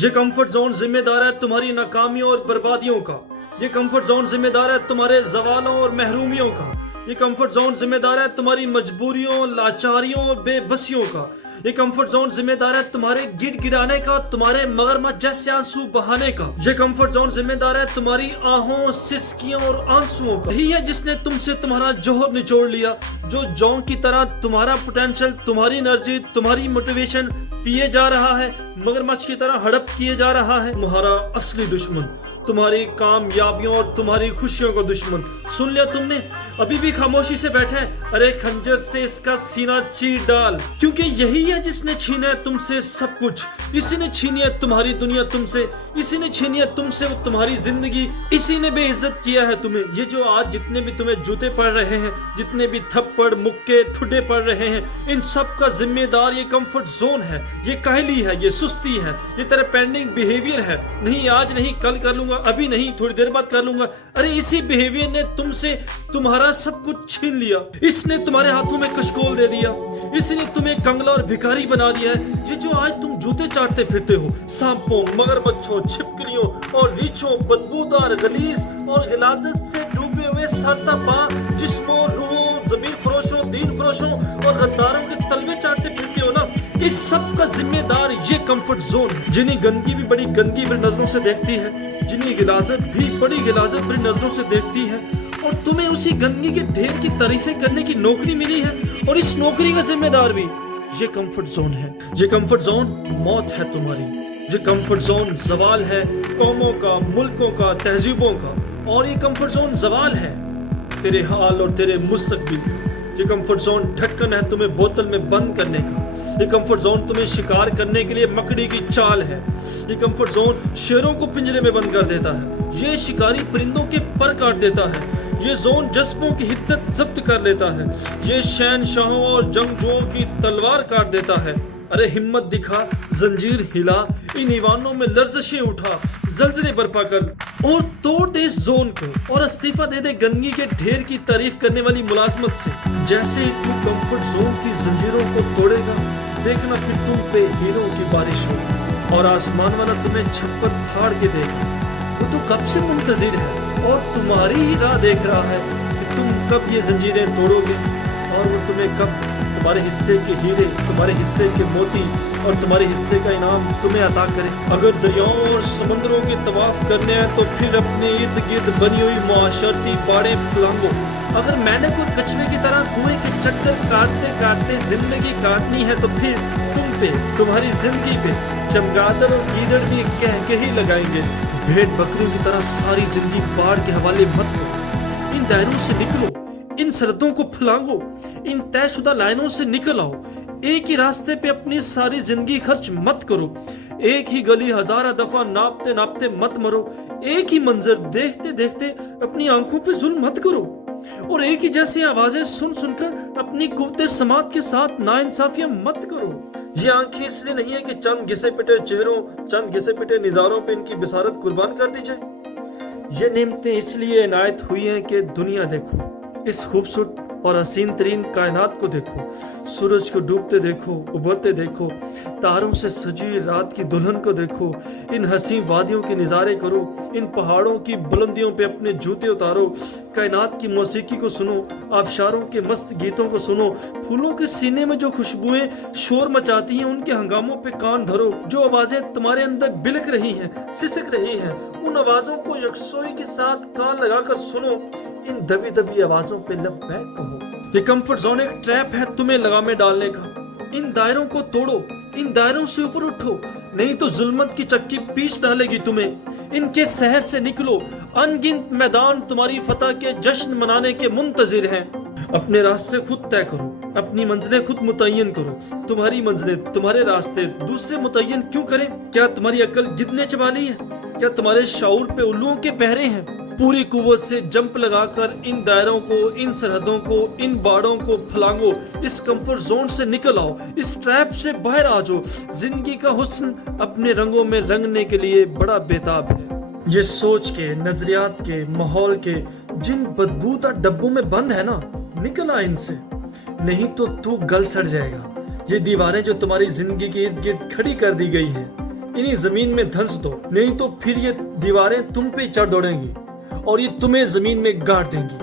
ये comfort zone जिम्मेदार है तुम्हारी नाकामियों और बर्बादियों का। ये कंफर्ट जोन जिम्मेदार है तुम्हारे जवालों और महरूमियों का। ये कंफर्ट जोन जिम्मेदार है तुम्हारी मजबूरियों, लाचारियों और बेबसियों का। ये कंफर्ट जोन जिम्मेदार है तुम्हारे गिड़गिड़ाने का, तुम्हारे मगरमच्छ जैसे आंसू बहाने का। ये कंफर्ट जोन जिम्मेदार है तुम्हारी आहों, सिसकियों और आंसुओं का। यही है जिसने तुमसे तुम्हारा जोहर निचोड़ लिया, जो जौं की तरह तुम्हारा पोटेंशियल, तुम्हारी एनर्जी, तुम्हारी मोटिवेशन पिए जा रहा है, मगरमच्छ की तरह हड़प किए जा रहा है। तुम्हारा असली दुश्मन, तुम्हारी कामयाबियों और तुम्हारी खुशियों का दुश्मन। सुन लिया तुमने? अभी भी खामोशी से बैठे? अरे खंजर से इसका सीना चीर डाल, क्योंकि यही है जिसने छीना है तुमसे सब कुछ। इसी ने छीनी है तुम्हारी दुनिया तुमसे, इसी ने छीनी है तुमसे वो तुम्हारी जिंदगी, इसी ने बेइज्जत किया है तुम्हें। ये जो आज जितने भी तुम्हें जूते पड़ रहे हैं, जितने भी थप्पड़, मुक्के, ठुड्डे पड़ रहे हैं, इन सब का जिम्मेदार ये कंफर्ट जोन है, ये काहली है, ये सुस्ती है, ये तेरा पेंडिंग बिहेवियर है। नहीं आज नहीं कल कर लूंगा, अभी नहीं थोड़ी देर बाद कर लूंगा। अरे इसी बिहेवियर ने तुमसे तुम्हारा सब कुछ छीन लिया। इसने तुम्हारे हाथों में कशकोल दे दिया, इसने तुम्हें कंगला और भिखारी बना दिया है। ये जो आज तुम जूते चाटते फिरते हो, सांपों, मगरमच्छों, छिपकलियों और रीछों, बदबूदार, गलीज और गिलाजत से डूबे हुए सरता पा जिस्मों, रूहों, जमीन फरोशों, दीन फरोशों और गद्दारों के तलवे चाटते फिरते हो ना, इस सब का जिम्मेदार ये कंफर्ट जोन है। जिन्हें गंदगी भी बड़ी गंदगी भरी नजरों से देखती है, जिन्हें गिलाजत भी बड़ी गिलाजत भरी नजरों से देखती है, और तुम्हें उसी गंदगी के ढेर की तारीफें करने की नौकरी मिली है, और इस नौकरी का जिम्मेदार भी ये कंफर्ट जोन है। ये कंफर्ट जोन मौत है तुम्हारी। ये कंफर्ट जोन जवाल है कौमों का, मुल्कों का, तहजीबों का, और ये कंफर्ट जोन जवाल है तेरे हाल और तेरे मुस्तकबिल का। ये कंफर्ट जोन ढक्कन है तुम्हें बोतल में बंद करने का। ये कंफर्ट जोन तुम्हें शिकार करने के लिए मकड़ी की चाल है। ये कंफर्ट जोन शेरों को पिंजरे में बंद कर देता है, ये शिकारी परिंदों के पर काट देता है। ये जोन जज्बों की हिद्दत जब्त कर लेता है, ये शहनशाहों और जंगजुओं की तलवार काट देता है। अरे हिम्मत दिखा, जंजीर हिला, इन ईवानों में लर्ज़शें उठा, जलजले बर्पा कर और तोड़ दे इस जोन को, और इस्तीफा दे दे गंदगी के ढेर की तारीफ करने वाली मुलाजमत से। जैसे ही तू कंफर्ट जोन की जंजीरों को तोड़ेगा, देखना फिर तुम पे हीरों की बारिश होगी, और आसमान वाला तुम्हें छप्पर फाड़ के देगा। वो तो कब से मुंतजिर है और तुम्हारी ही राह देख रहा है कि तुम कब ये जंजीरें तोड़ोगे, और वो तुम्हें कब तुम्हारे हिस्से के हीरे, तुम्हारे हिस्से के मोती और तुम्हारे हिस्से का इनाम तुम्हें अता करे। अगर दरियाओं और समुद्रों के तवाफ करने हैं तो फिर अपने इर्द गिर्द बनी हुई मुआशरती बाड़े फलांगो। अगर मेंढक और कछुए की तरह कुएं के चक्कर काटते काटते जिंदगी काटनी है तो फिर तुम पे, तुम्हारी जिंदगी पे चमगादड़ और गीदड़ भी कह के ही लगाएंगे। भेड़ बकरियों की तरह सारी जिंदगी बाढ़ के हवाले मत करो। इन दायरों से निकलो, इन सरहदों को फलांगो, इन तयशुदा लाइनों से निकल आओ। एक ही रास्ते पे अपनी सारी जिंदगी खर्च मत करो। एक ही गली हजारा दफा नापते नापते मत मरो। एक ही मंजर देखते देखते अपनी आंखों पे जुल्म मत करो, और एक ही जैसी आवाजें सुन सुनकर अपनी कुव्वते समात के साथ नाइंसाफियां मत करो। ये आंखें इसलिए नहीं है कि चंद घिसे पिटे चेहरों, चंद घिसे पिटे निजारों पे इनकी बिसारत कुर्बान कर दी जाए। ये नेमतें इसलिए इनायत हुई हैं कि दुनिया देखो, इस खूबसूरत और हसीन तरीन कायनात को देखो, सूरज को डूबते देखो, उभरते देखो, तारों से सजी रात की दुल्हन को देखो, इन हसीन वादियों के नज़ारे करो, इन पहाड़ों की बुलंदियों पे अपने जूते उतारो, कायनात की मौसीकी को सुनो, आबशारों के मस्त गीतों को सुनो, फूलों के सीने में जो खुशबुएं शोर मचाती हैं उनके हंगामों पे कान धरो। जो आवाजें तुम्हारे अंदर बिलक रही हैं, सिसक रही हैं, उन आवाजों को यकसोई के साथ कान लगाकर सुनो। इन दबी दबी आवाजों पे लब बैक कहो। ये कंफर्ट जोन एक ट्रैप है तुम्हें लगामे डालने का। इन दायरों को तोड़ो, इन दायरों से ऊपर उठो, नहीं तो जुल्मत की चक्की पीस डालेगी तुम्हें। इनके शहर से निकलो, अनगिनत मैदान तुम्हारी फतह के जश्न मनाने के मुंतजिर हैं। अपने रास्ते खुद तय करो, अपनी मंजिलें खुद मुतय्यन करो। तुम्हारी मंजिलें, तुम्हारे रास्ते दूसरे मुतय्यन क्यों करें? क्या तुम्हारी अक्ल गिदने चबाली है? क्या तुम्हारे शऊर पे उल्लुओं के पहरे हैं? पूरी कुव्वत से जंप लगाकर इन दायरों को, इन सरहदों को, इन बाड़ों को फलांगो। इस कंफर्ट जोन से निकल आओ, इस ट्रैप से बाहर आ जाओ। जिंदगी का हुस्न अपने रंगों में रंगने के लिए बड़ा बेताब है। ये सोच के, नजरियात के, माहौल के जिन बदबूदार डब्बों में बंद है ना, निकल आ इनसे, नहीं तो तू गल सड़ जाएगा। ये दीवारें जो तुम्हारी जिंदगी के इर्द गिर्द खड़ी कर दी गई हैं, انہیں زمین میں دھنس دو، نہیں تو پھر یہ دیواریں تم پہ چڑھ دوڑیں گی اور یہ تمہیں زمین میں گاڑ دیں گی۔